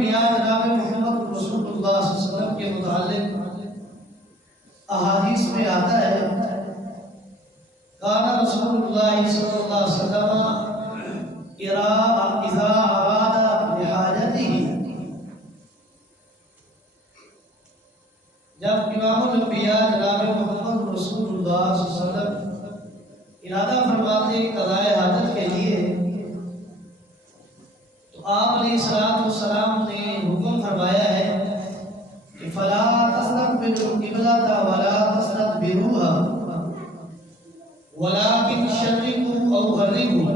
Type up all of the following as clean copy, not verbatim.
الانبیاء جناب محمد رسول اللہ صلی اللہ علیہ وسلم کے متعلق احادیث میں آتا ہے کان رسول اللہ صلی اللہ علیہ وسلم اذا اراد لحاجته، جب امام الانبیاء جناب محمد رسول اللہ صلی اللہ علیہ وسلم ارادہ فرماتے قضاء حاجت کے لیے، تو آپ علیہ السلام نے حکم فرمایا ہے کہ فلا تستقبلوا القبلة ولا تستدبروها ولكن شرقوا او غربوا،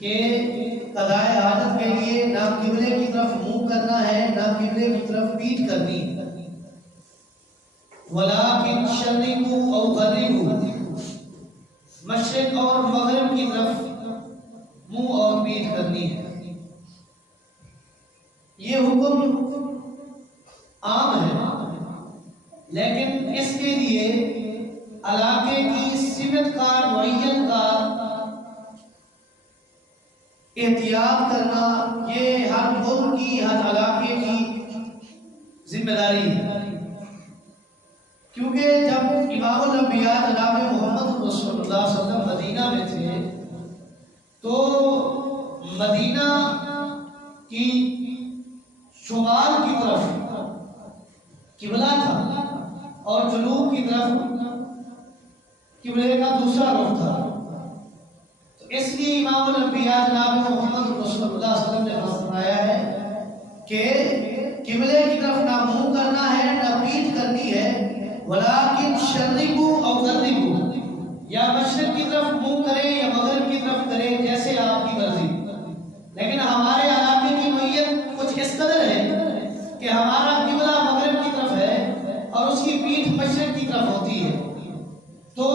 کہ قضاء حاجت کے لیے نہ قبلے کی طرف منہ کرنا ہے نہ قبلے کی طرف پیٹھ کرنی، ولكن شرقوا او غربوا، مشرق اور مغرب کی طرف منہ اور پیٹھ کرنی ہے۔ یہ حکم عام ہے، لیکن اس کے لیے علاقے کی سمت کا معین کا احتیاط کرنا یہ ہر ملک کی ہر علاقے کی ذمہ داری ہے، کیونکہ جب امام الانبیاء جناب محمد رسول اللہ صلی اللہ علیہ وسلم مدینہ میں تھے تو مدینہ کی شمال کی طرف قبلہ تھا اور جنوب کی طرف قبلے کا دوسرا رخ تھا، تو اس لیے امام الانبیاء جناب محمد رسول اللہ صلی اللہ علیہ وسلم نے فرمایا ہے کہ قبلے کی طرف نہ منہ کرنا ہے نہ پیٹھ کرنی ہے، ولیکن شرقوا او غربوا، یا مشرق کی طرف منہ کرے یا مغرب کی طرف کرے جیسے آپ کی مرضی، لیکن ہمارے علاقے کی نوعیت کچھ اس قدر ہے کہ ہمارا قبلہ مغرب کی طرف ہے اور اس کی پیٹھ مشرق کی طرف ہوتی ہے، تو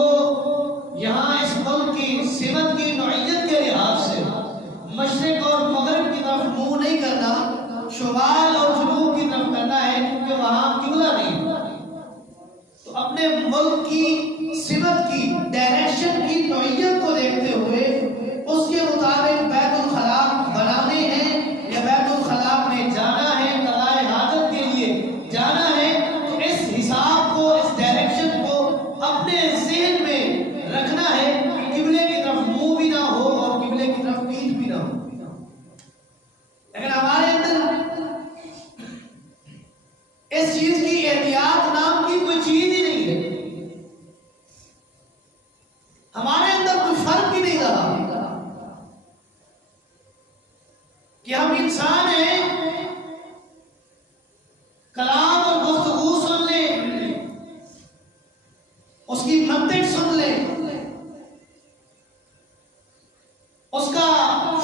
یہاں اس ملک کی سمت کی نوعیت کے لحاظ سے مشرق اور مغرب کی طرف منہ نہیں کرنا، شمال اور جنوب کی طرف کرنا ہے، کیونکہ وہاں قبلہ نہیں۔ تو اپنے ملک کی سمت کی ڈائریکشن کی نوعیت کو دیکھتے ہوئے اس کے مطابق بیت الخلاء بنانے ہیں یا بیت الخلاء میں جانا ہے، قضاء حاجت کے لیے جانا ہے، تو اس حساب کو اس ڈائریکشن کو اپنے ذہن میں رکھنا ہے کہ قبلے کی طرف منہ بھی نہ ہو اور قبلے کی طرف پیٹھ بھی نہ ہو۔ لیکن ہمارے اندر اس چیز کی احتیاط نام کی کوئی چیز ہی نہیں ہے، ہمارے اندر کوئی فرق ہی نہیں رہا کہ ہم انسان ہیں، کلام اور گفتگو سن لیں، اس کی منطق سن لیں، اس کا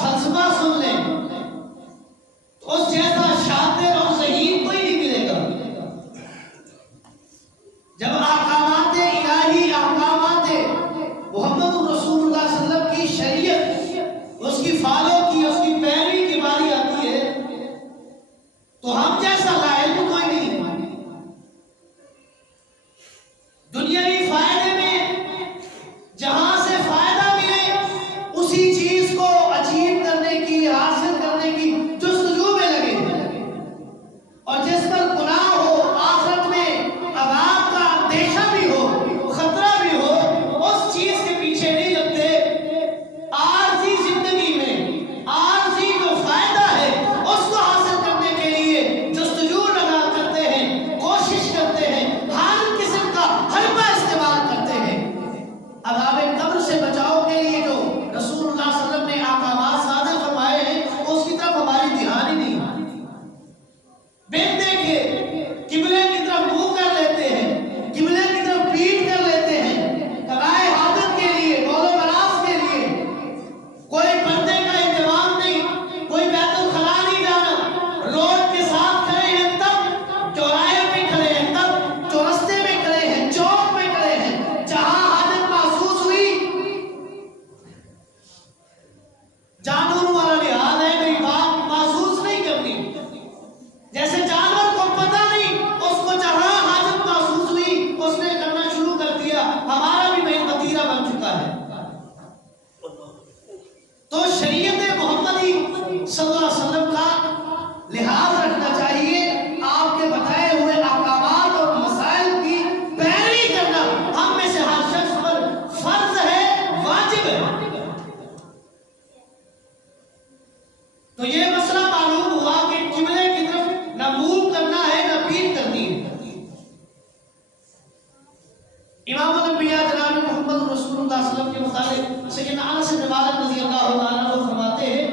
فلسفہ سن لیں، تو اس جیسا شاطر اور ذہین کوئی نہیں ملے گا۔ جب احکامات الہی، احکامات محمد رسول اللہ صلی اللہ علیہ وسلم کی شریعت، اس کی فالو کی، اس کی پیروی کی باری آتی ہے تو ہم جیسا لاعلم کوئی نہیں ہے۔ دنیاوی فائدے میں جہاں سے فائدہ ملے اسی چیز کو اچیو کرنے کی، حاصل کرنے کی جستجو میں لگے ہیں، اور جس پر گناہ ہو، آخرت میں عذاب کا اندیشہ بھی ہو، خطرہ بھی ہو، اس چیز کے پیچھے نہیں لگتے۔ عارضی زندگی میں عارضی جو فائدہ ہے اس کو حاصل کرنے کے لیے جستجو لگا کرتے ہیں، کوشش کرتے ہیں، ہر قسم کا حربہ استعمال کرتے ہیں۔ عذاب قبر سے بچاؤ کے لیے جو رسول اللہ صلی اللہ علیہ وسلم نے احکامات صادر فرمائے ہیں اس کی طرف ہماری دھیان ہی نہیں آتی، بن دیکھے قبلے کی طرف منہ کر لیتے ہیں، قبلے کی طرف پیٹھ کر لیتے ہیں، قضاء حاجت کے لیے، بول و براز کے لیے کوئی پردے کا انتظام نہیں، کوئی بیت الخلاء نہیں جانا، روڈ کے ساتھ کھڑے ہیں تب، چوراہے پہ کھڑے ہیں تب، چورستے میں کھڑے ہیں، چوک میں کھڑے ہیں، جہاں حاجت محسوس ہوئی، جانور والا لحاظ ہے، میری بات محسوس نہیں کرنی، جیسے جانور کو پتہ نہیں، اس کو جہاں حاجت محسوس ہوئی اس نے کرنا شروع کر دیا، ہمارا بھی بھائی وتیرہ بن چکا ہے۔ تو شریعت محمدی صلی اللہ علیہ وسلم کا تو یہ مسئلہ معلوم ہوا کہ قبلے کی طرف نہ منہ کرنا ہے نہ پیٹھ کرنی ہے۔ امام الانبیاء جناب محمد رسول اللہ صلی اللہ علیہ وسلم کے متعلق سیدنا انس بن مالک رضی اللہ تعالیٰ عنہ فرماتے ہیں،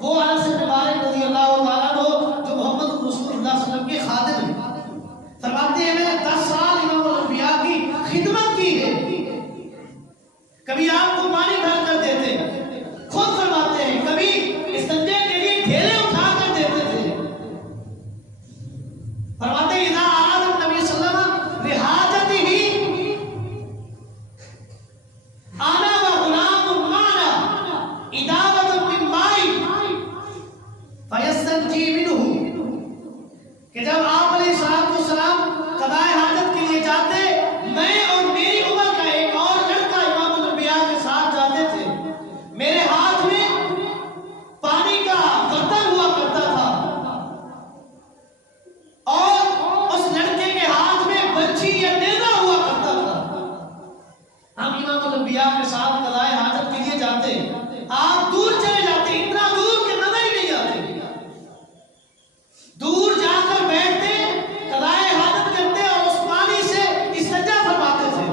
وہ انس بن مالک رضی اللہ تعالیٰ عنہ جو محمد رسول اللہ صلی اللہ علیہ وسلم کے خادم ہیں، فرماتے ہیں میں نے 10 سال امام الانبیاء کی خدمت کی ہے، کبھی آپ کو پانی بھر کر دیتے، خود فرماتے ہیں کبھی استنجے کے لیے ڈھیلے اٹھا کر دیتے تھے، فرماتے ہیں اذا اراد النبی صلی اللہ علیہ وسلم لحاجتہ انا وغلام معنا اداوۃ من ماء فیستنجی منہ، کہ جب آپ علیہ السلام قضاء حاجت کے لیے جاتے، میں اور میری عمر کا ایک اور لڑکا امام الانبیاء کے ساتھ جاتے تھے، میرے ہاتھ میں پانی کا برتن ہوا کرتا تھا اور اس لڑکے کے ہاتھ میں بچی یا نیزہ ہوا کرتا تھا۔ ہم امام الانبیاء کے ساتھ قضاء حاجت کے لیے جاتے، آپ دور چلے جاتے، اتنا دور کہ نظر ہی نہیں آتے، دور جا کر بیٹھتے، قضاء حاجت کرتے اور اس پانی سے استنجا فرماتے تھے۔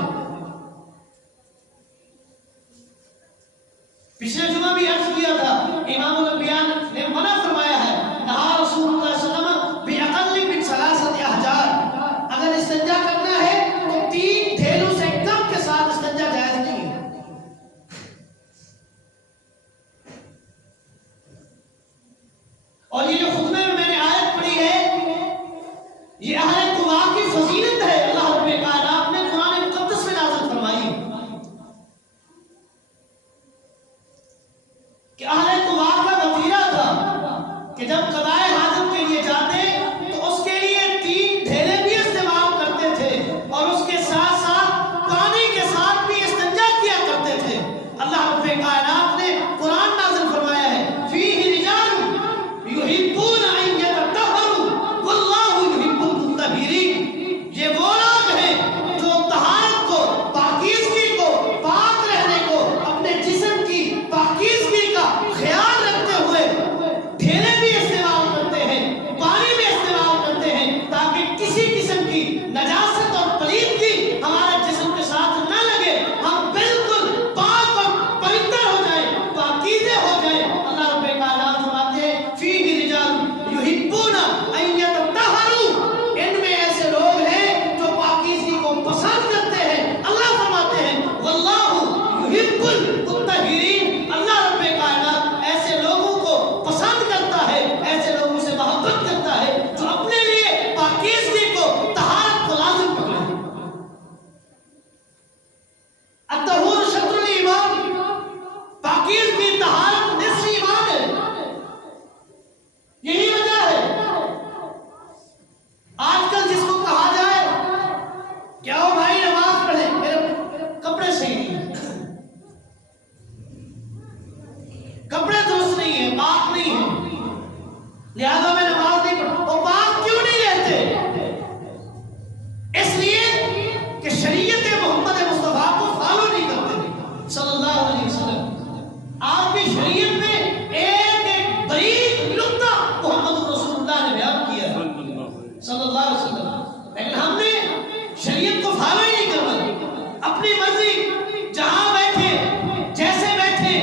پچھلے جمعہ بھی عرض کیا تھا، امام الانبیاء نے منع فرمایا ہے، نہا رسول اللہ صلی اللہ علیہ وسلم بِأَقَلِّ مِنْ 3 أَحْجَارٍ، اگر استنجا کرنا ہے تو 3 ڈھیلوں سے کم کے ساتھ استنجا جائز نہیں ہے۔ اور یہ جو خطبے میں نے آیت پڑھی ہے، یہ اہل قباء کی فضیلت ہے، اللہ رب کائنات نے قرآن مقدس میں نازل فرمائی ہے کہ اہل قباء کا وطیرہ تھا کہ جب قضاء حاجت کے لیے جاتے تو اس کے لیے 3 ڈھیلے بھی استعمال کرتے تھے اور اس کے ساتھ ساتھ پانی کے ساتھ بھی استنجا کیا کرتے تھے۔ اللہ رب کائنات نے قرآن نازل فرمایا ہے، فیہ رجال یحبون ان یتطہروا واللہ یحب المطہرین، یہ وہ لوگ ہیں جو طہارت کو، پاکیزگی کو، پاک رہنے کو، اپنے جسم کی پاکیزگی کا خیال رکھتے ہوئے ڈھیلے بھی استعمال کرتے ہیں، پانی بھی استعمال کرتے ہیں، تاکہ کسی قسم کی نجاست اور پلیدگی ہمارے جسم کے ساتھ نہ لگے، ہم بالکل پاک اور پویتر ہو جائیں، پاکیزے ہو جائیں۔ اللہ رب کائنات فرماتے ہیں فیہ رجال یحبون ان یتطہروا، ان میں ایسے لوگ ہیں جو پاکیزگی کو پسند کرتے ہیں۔ اللہ فرماتے ہیں واللہ یحب المطہرین، اللہ رب کائنات ایسے لوگوں کو پسند کرتا ہے، ایسے لوگوں سے محبت کرتا ہے جو اپنے لیے پاکیزگی کو، طہارت کو لازم پکڑے۔ الطہور شطر الایمان، پاکیزگی، طہارت نصف ایمان ہے، یہی وجہ ہے آج کل جس کو کہا جائے کہ آؤ بھائی نماز پڑھیں، میرے کپڑے صحیح نہیں ہیں، کپڑے درست نہیں ہیں، پاک نہیں ہیں، لہذا میں نماز نہیں پڑھوں۔ وہ پاک کیوں نہیں رہتے؟ اس لیے کہ شریعت محمد مصطفیٰ کو فالو نہیں کرتے صلی اللہ علیہ وسلم۔ آپ کی شریعت میں ایک ایک بریک نقطہ محمد رسول اللہ نے بیان کیا ہے صلی اللہ علیہ وسلم، لیکن ہم نے شریعت کو فالو ہی نہیں کرنا، اپنی مرضی جہاں بیٹھے، جیسے بیٹھے،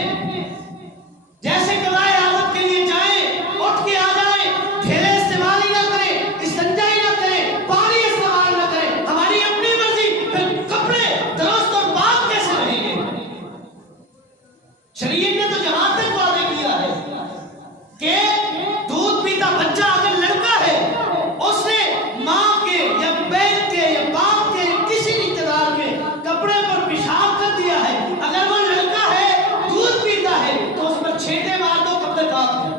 جیسے قضاء حاجت کے لیے جائیں، اٹھ کے آ جائیں، ڈھیلے استعمال ہی نہ کریں، استنجا ہی نہ کریں، پانی استعمال نہ کریں، ہماری اپنی مرضی، پھر کپڑے درست اور پاک کیسے رہیں گے؟ شریعت نے تو جہاں تک وعدہ کیا ہے کہ دودھ پیتا بچہ اگر لڑکا ہے، اس نے ماں کے یا بہن کے یا باپ کے کسی رشتے دار کے کپڑے پر پیشاب کر دیا ہے، اگر وہ لڑکا ہے دودھ پیتا ہے تو اس پر چھینٹے مار دو، کپڑے پاک ہیں۔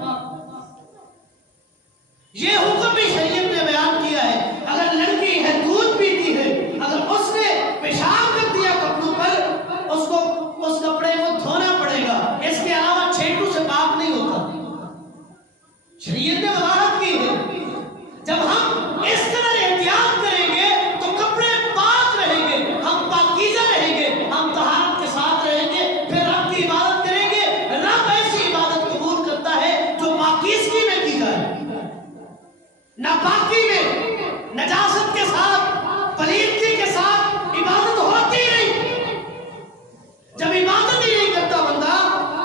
یہ حکم بھی شریعت نے بیان کیا ہے۔ اگر لڑکی ہے دودھ پیتی ہے، اگر اس نے پیشاب کر دیا کپڑوں پر، اس کو اس کپڑے کو دھونا پڑے گا، اس کے علاوہ چھینٹوں سے پاک نہیں ہوتا۔ شریعت نے وضاحت کی ہے، جب ہم اس طرح احتیاط کریں گے تو کپڑے پاک رہیں گے، ہم پاکیزہ رہیں گے، ہم طہارت کے ساتھ رہیں گے، پھر رب کی عبادت کریں گے۔ رب ایسی عبادت قبول کرتا ہے جو پاکیزہ ناپاکی میں نجاست کے ساتھ پلیدگی کے ساتھ عبادت ہوتی ہی نہیں. جب عبادت ہی نہیں کرتا بندہ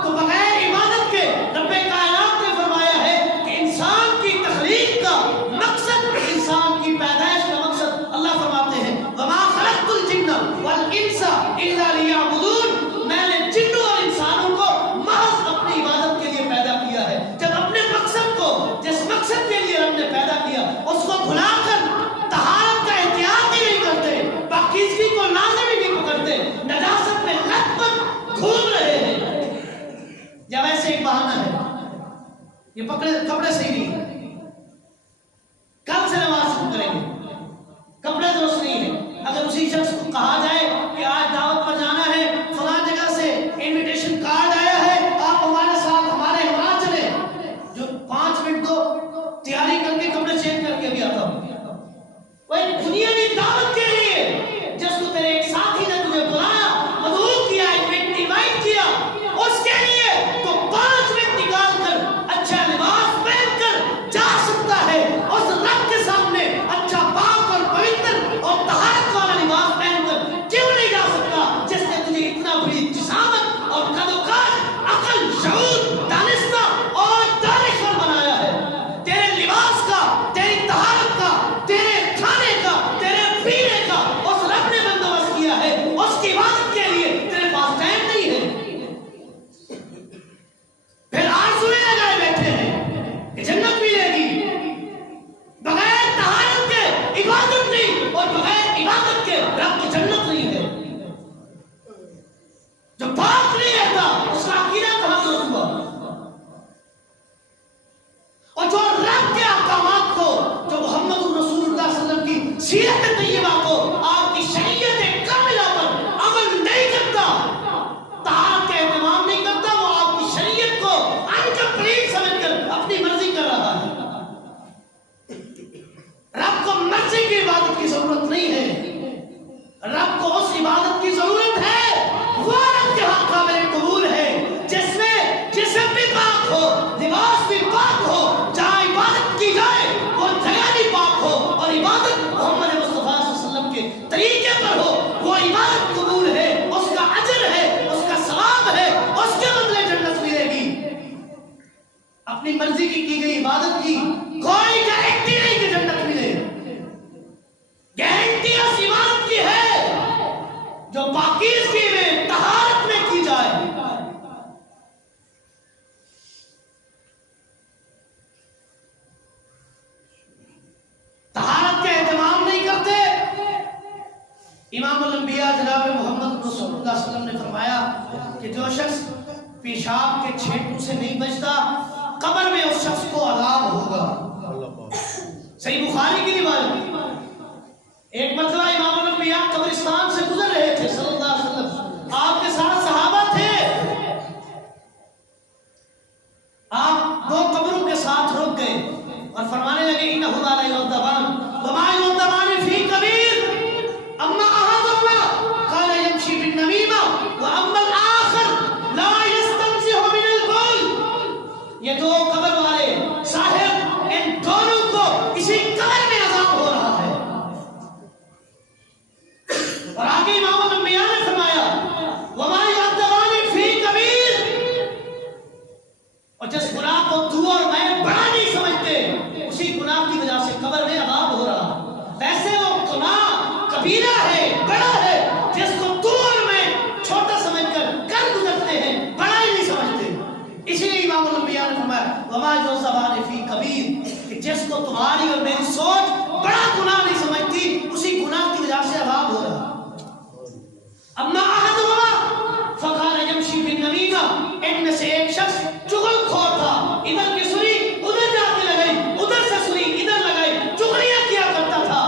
تو بغیر عبادت کے رب کائنات نے فرمایا ہے کہ انسان کی تخلیق کا مقصد، انسان کی پیدائش کا مقصد اللہ فرماتے ہیں وما خلقت الجن والانس الا لیعبدون، میں نے جنوں اور انسانوں کو محض اپنی عبادت کے لیے پیدا کیا ہے. جب اپنے مقصد کو، جس مقصد کے لیے رب نے پیدا کیا اس کو بھلا کر طہارت کا احتیاط ہی نہیں کرتے، پاکیزگی کو لازم ہی نہیں پکڑتے، نجاست میں لت پت گھوم رہے ہیں. یا ویسے ایک بہانہ ہے یہ کپڑے صحیح نہیں ہیں، کل سے نماز شروع کریں گے، کپڑے درست نہیں ہیں. اگر اسی شخص کو کہا جائے کہ آج دعوت پر جانا ہے، فلاں جگہ سے انویٹیشن کارڈ آیا ہے، آپ ہمارے ساتھ ہمارے ہمراہ چلیں، جو 5 منٹ کو تیاری کر کے کپڑے چینج کر کے ابھی آتا ہوں، وہ ایک بنیادی دعوت کے لیے جس کو تیرے ایک ساتھی نے تجھے بلایا، مدعو کیا، انوائٹ کیا، اس کے لیے تو 5 منٹ نکال کر اچھا لباس پہن کر جا سکتا ہے اس رب کے سامنے. اچھا پاک اور پوتر اور طہارت والا لباس پہن کر کیوں نہیں جا سکتا جس نے تجھے اتنا بڑی جسامت اور قد و قامت، عقل، شعور، دانستہ اور دانشور بنایا ہے. تیرے لباس کا، تیری طہارت کا، تیرے کھانے کا، تیرے پینے کا اس رب نے بندوبست کیا ہے. اس کی عبادت کے لیے تیرے پاس ٹائم نہیں ہے. پھر آرزویں لگائے بیٹھے ہیں کہ جنت ملے گی، بغیر طہارت کے عبادت نہیں، اور بغیر عبادت کے رب کی جنت نہیں ہے. جو پاک نہیں رہتا اس کا عقیدہ کہاں سے ہوا؟ اور جو رب کے احکامات کو، جو محمد رسول اللہ صلی اللہ علیہ وسلم کی سیرت طیبہ کو، آپ کی شریعت کاملہ پر عمل نہیں کرتا، طاعت کا اہتمام نہیں کرتا، وہ آپ کی شریعت کو انکمپلیٹ سمجھ کر اپنی مرضی کر رہا ہے. رب کو مرضی کی عبادت کی ضرورت نہیں ہے، رب کو اس عبادت کی ضرورت ہے وہ رب کے ہاں قابل قبول ہے جس میں جسم بھی پاک ہو، لباس بھی پاک ہو، جہاں عبادت کی جائے وہ جگہ بھی پاک ہو، اور عبادت محمد مصطفیٰ صلی اللہ علیہ وسلم کے طریقے پر ہو. وہ عبادت قبول ہے، اس کا اجر ہے، اس کا ثواب ہے، اس کے بدلے جنت ملے گی. اپنی مرضی کی گئی عبادت کی کوئی گارنٹی نہیں کہ جنت ملے. گارنٹی اس عبادت کی ہے جو پاکیزگی میں، طہارت میں کی جائے. طہارت کا اہتمام نہیں کرتے. امام الانبیاء جناب محمد رسول اللہ صلی اللہ علیہ وسلم نے فرمایا کہ جو شخص پیشاب کے چھینٹوں سے نہیں بچتا قبر میں اس شخص کو عذاب ہوگا. صحیح بخاری کی روایت. ایک مرتبہ امام الانبیاء قبرستان سے گزر رہے تھے صلی اللہ علیہ وسلم، آپ کے ساتھ صحابہ تھے. آپ 2 قبروں کے ساتھ رک گئے اور فرمانے لگے انہما لا یعذبان وما یعذبان فی کبیر اما احدهما قال یمشی بالنمیمہ واما الاخر لا یستنزہ من البول. یہ 2 قبر والے صاحب، ان دونوں کو اسی قبر میں عذاب ہو رہا ہے. اور آگے امام الانبیاء نے فرمایا وما یعذبان فی کبیر، اور جس گناہ کو تو اور میں بڑا نہیں سمجھتے اسی گناہ کی وجہ سے قبر میں عذاب ہو رہا. ویسے وہ گناہ کبیرہ ہے، بڑا ہے، جس کو تو اور میں چھوٹا سمجھ کر گزرتے ہیں، بڑا ہی نہیں سمجھتے. اسی لیے امام الانبیاء نے فرمایا وما یعذبان فی کبیر، کہ جس کو تمہاری اور میری سوچ بڑا گناہ نہیں سمجھتی اسی گناہ کی وجہ سے عذاب ہو رہا. اما احدهما فقال يمشي بالنميمة، ان میں سے ایک شخص چغل خور تھا، ادھر کی سنی ادھر جا کے لگائی، ادھر سے سنی ادھر لگائی، چغلیاں کیا کرتا تھا.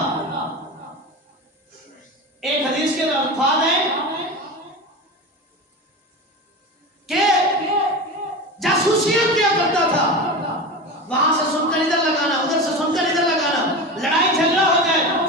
ایک حدیث کے الفاظ ہیں کہ جاسوسیاں کیا کرتا تھا، وہاں سے سن کر ادھر لگانا، ادھر سے سن کر ادھر لگانا، لڑائی جھگڑا ہو جائے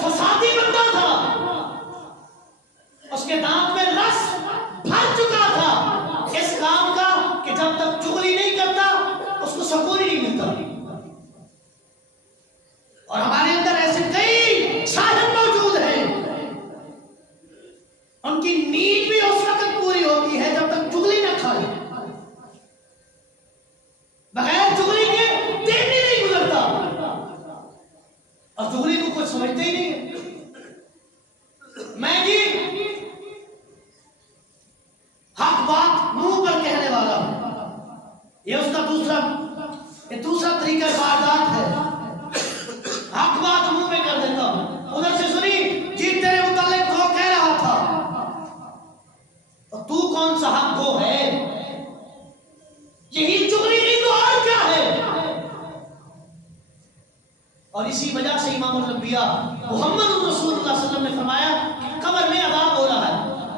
اور اسی وجہ سے امام الانبیاء محمد رسول اللہ صلی اللہ علیہ وسلم نے فرمایا کہ قبر میں عذاب ہو رہا ہے.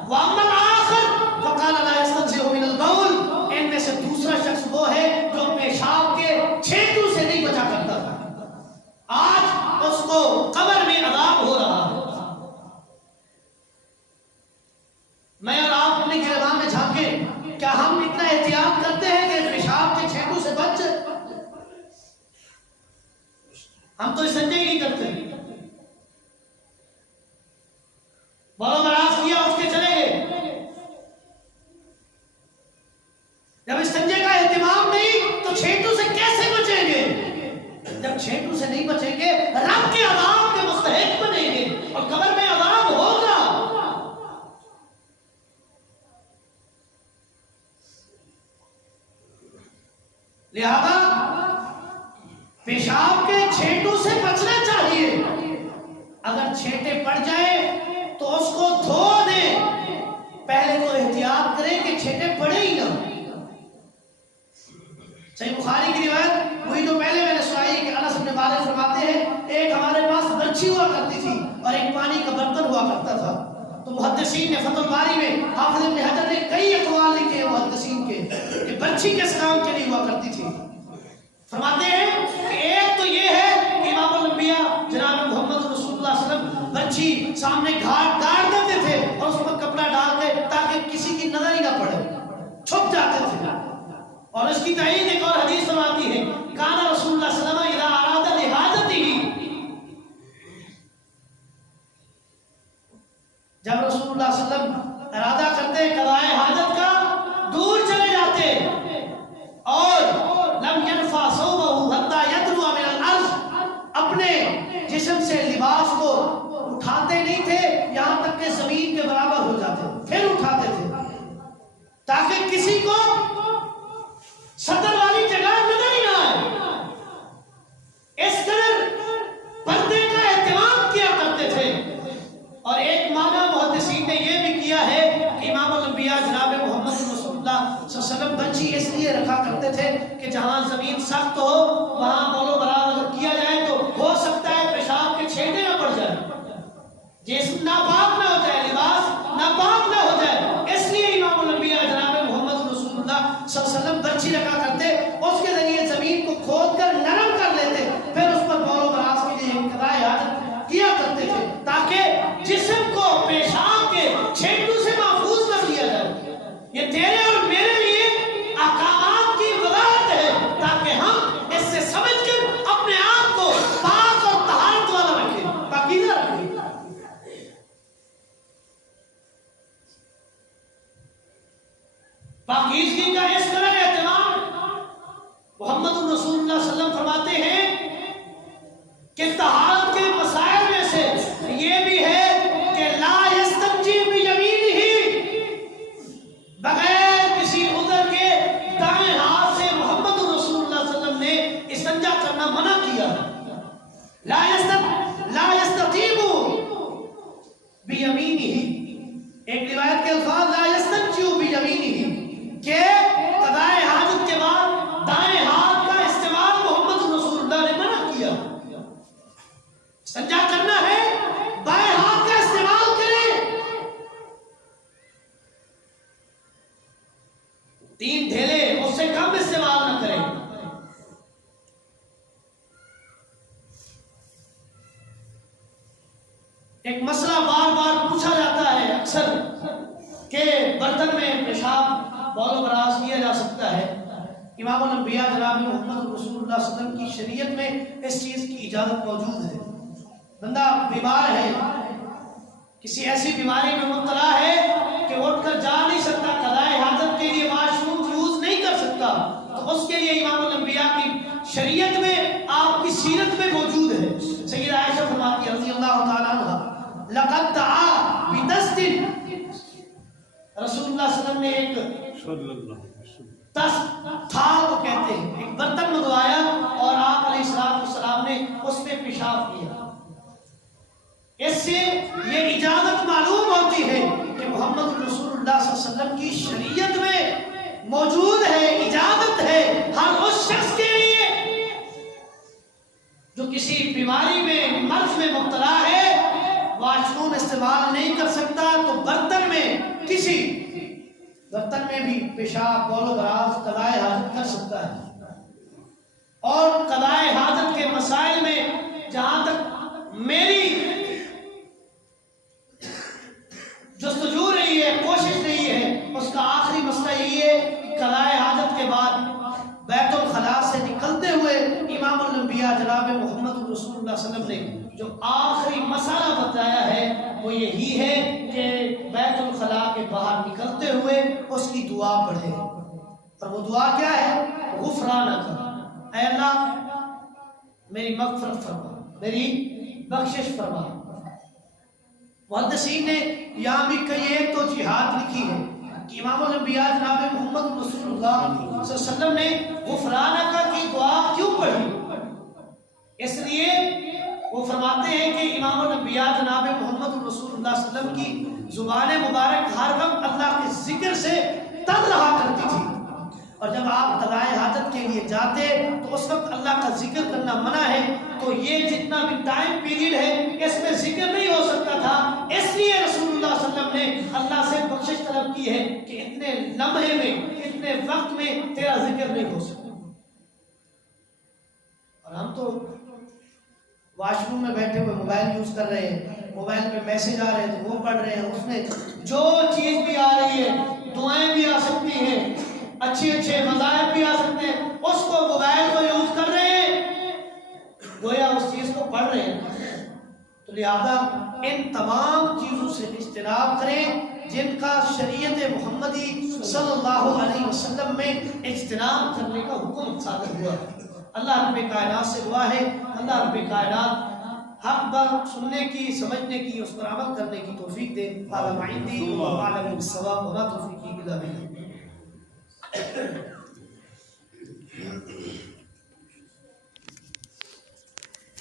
وَأَمَّا الْآخَرُ فَقَالَ لَا يَسْتَنزِهُ مِنَ الْبَوْلِ، ان میں سے دوسرا شخص وہ ہے جو پیشاب کے چھینٹوں سے نہیں بچا کرتا تھا، آج اس کو قبر میں عذاب ہو رہا ہے. میں اور آپ اپنے گریباں میں جھانکیں، کیا ہم اتنا احتیاط کرتے ہیں کہ پیشاب کے چھینٹوں سے بچ جائے؟ ہم تو استنجا ہی نہیں کرتے. بولو براز کیا اٹھ کے چلے گئے. جب استنجے کا اہتمام نہیں تو چھینٹوں سے کیسے بچیں گے؟ جب چھینٹوں سے نہیں بچیں گے رب کے عذاب کے مستحق بنیں گے اور قبر میں عذاب ہوگا. لہذا پیشاب کے چھینٹوں سے بچنا چاہیے. اگر چھینٹے پڑ جائیں تو اس کو دھو دیں. پہلے تو احتیاط کریں کہ چھینٹے پڑے ہی نہ. صحیح بخاری کی روایت وہی تو پہلے میں نے سنائی کہ انس بن مالک فرماتے ہیں ایک ہمارے پاس برچھی ہوا کرتی تھی اور ایک پانی کا برتن ہوا کرتا تھا. تو محدثین نے فتح الباری میں حافظ ابن حجر نے کئی اقوال لکھے ہیں محدثین کے کہ برچھی کس کام کے لیے ہوا کرتی تھی. فرماتے ہیں کہ ایک تو یہ ہے کہ امام الانبیاء جناب محمد رسول اللہ صلی اللہ علیہ وسلم برچھی سامنے گاڑ دیتے تھے اور اس پر کپڑا ڈال کے تاکہ کسی کی نظر ہی نہ پڑے، چھپ جاتے تھے. اور اس کی تائید ایک اور حدیث فرماتی ہے کانا رسول اللہ صلی اللہ علیہ وسلم اذا اراد لحاجته، جب رسول اللہ صلی اللہ علیہ وسلم ارادہ کرتے قضاء حاجت کا دور چلے جاتے اور لم ينفع ثوبه حتى يدنو من الارض، اپنے جسم سے لباس کو اٹھاتے نہیں تھے یہاں تک کہ زمین کے برابر ہو جاتے، پھر اٹھاتے تھے تاکہ کسی کو سطر والی جگہ نظر ہی نہ آئے. اس طرح پردے کا اہتمام کیا کرتے تھے. اور ایک معنی محدثین نے یہ بھی کیا ہے کہ امام الانبیاء جناب محمد رسول اللہ صلی اللہ علیہ وسلم برچھی اس لیے رکھا کرتے تھے کہ جہاں زمین سخت ہو وہاں بولو براز اگر کیا جائے تو ہو سکتا ہے پیشاب کے چھینٹے نہ پڑ جائے، جسم ناپاک نہ ہو جائے، لباس ناپاک نہ ہو جائے. اس لیے امام الانبیاء جناب محمد رسول اللہ صلی اللہ علیہ وسلم برچھی رکھا کرتے، اس کے ذریعے زمین کو کھود کر نرم کر لیتے، پھر اس پر بولو براز کے لیے قضاء حاجت کیا کرتے تھے تاکہ جسم کو پیشاب کے چھینٹوں سے محفوظ کر دیا جائے. یہ تیرے اور میرے لیے احکامات کی وضاحت ہے تاکہ ہم اس سے سمجھ کر اپنے آپ کو پاک اور طہارت والا رکھیں، پاکیزہ رکھیں. پاکیزگی کا اس طرح اہتمام محمد رسول اللہ صلی اللہ علیہ وسلم فرماتے ہیں کہ طہارت کے مسائل میں سے یہ بھی ہے کہ لا یستنجی بیمینہ، بغیر کسی عذر کے دائیں ہاتھ سے محمد رسول اللہ صلی اللہ علیہ وسلم نے استنجا کرنا منع کیا. لا یستطیب بیمینہ، ایک روایت کے الفاظ لا یستنجی بیمینہ کہ قضاء حاجت کے بعد دائیں ہاتھ کا استعمال محمد رسول اللہ نے منع کیا. استنجا کرنا ہے بائیں ہاتھ کا استعمال کریں. 3 ڈھیلے اس سے کم استعمال نہ کریں. ایک مسئلہ بار بار پوچھا جاتا ہے اکثر کہ برتن میں پیشاب بول و براز کیا جا سکتا ہے. امام الانبیاء جناب محمد رسول اللہ صلی اللہ علیہ وسلم کی شریعت میں اس چیز کی اجازت موجود ہے. بندہ بیمار ہے، کسی ایسی بیماری میں مبتلا ہے کہ اٹھ کر جا نہیں سکتا، قضاء حاجت کے لیے واش روم یوز نہیں کر سکتا، تو اس کے لیے امام الانبیاء کی شریعت میں آپ کی سیرت میں موجود ہے. سیدہ عائشہ فرماتی ہے رضی اللہ تعالیٰ عنہ لقد دعا بدست، رسول اللہ صلی اللہ علیہ وسلم نے ایک تھال کو کہتے ہیں ایک برتن منگوایا اور آپ علیہ السلام نے اس میں پیشاب کیا. اس سے یہ اجازت معلوم ہوتی ہے کہ محمد رسول اللہ صلی اللہ علیہ وسلم کی شریعت میں موجود ہے، اجازت ہے ہر اس شخص کے لیے جو کسی بیماری میں مرض میں مبتلا ہے واش روم استعمال نہیں کر سکتا تو برتن میں کسی برتن میں بھی پیشاب بول و براز قضائے حاجت کر سکتا ہے. اور قضائے حاجت کے مسائل میں جہاں تک میری جستجو رہی ہے کوشش رہی ہے اس کا آخری مسئلہ یہی ہے کہ قضائے حاجت کے بعد بیت الخلاء سے نکلتے ہوئے امام الانبیاء جناب محمد رسول اللہ صلی اللہ علیہ وسلم نے جو آخری مسئلہ بتایا ہے وہ یہی ہے کہ بیت الخلاء کے باہر نکلتے ہوئے اس کی دعا پڑھے. اور وہ دعا کیا ہے؟ غفرانک، اے اللہ میری مغفرت فرما، میری بخشش فرما. محدثین نے یہاں بھی کئی ایک تو جہاد لکھی ہے کہ امام الانبیاء جناب محمد رسول اللہ صلی اللہ علیہ وسلم نے غفرانک کی دعا کیوں پڑھی؟ اس لیے وہ فرماتے ہیں کہ امام الانبیاء جناب محمد رسول اللہ صلی اللہ علیہ وسلم کی زبان مبارک ہر وقت اللہ کے ذکر سے تر رہا کرتی تھی. اور جب آپ قضائے حاجت کے لیے جاتے تو اس وقت اللہ کا ذکر کرنا منع ہے. تو یہ جتنا بھی ٹائم پیریڈ ہے اس میں ذکر نہیں ہو سکتا تھا، اس لیے رسول اللہ صلی اللہ علیہ وسلم نے اللہ سے بخشش طلب کی ہے کہ اتنے لمحے میں اتنے وقت میں تیرا ذکر نہیں ہو سکتا. اور ہم تو واش روم میں بیٹھے ہوئے موبائل یوز کر رہے ہیں، موبائل پہ میسج آ رہے ہیں تو وہ پڑھ رہے ہیں، اس میں جو چیز بھی آ رہی ہے دعائیں بھی آ سکتی ہیں، اچھے مذاہب بھی آ سکتے ہیں، اس کو موبائل کو یوز کر رہے ہیں گویا اس چیز کو پڑھ رہے ہیں. تو لہذا ان تمام چیزوں سے اجتناب کریں جن کا شریعت محمدی صلی اللہ علیہ وسلم میں اجتناب کرنے کا حکم صادر ہوا. اللہ رب کائنات سے دعا ہے اللہ رب کائنات حق بات سننے کی، سمجھنے کی، اس پر عمل کرنے کی توفیق دے. عالم عندی و عالم الثواب وما توفیقی الا باللہ.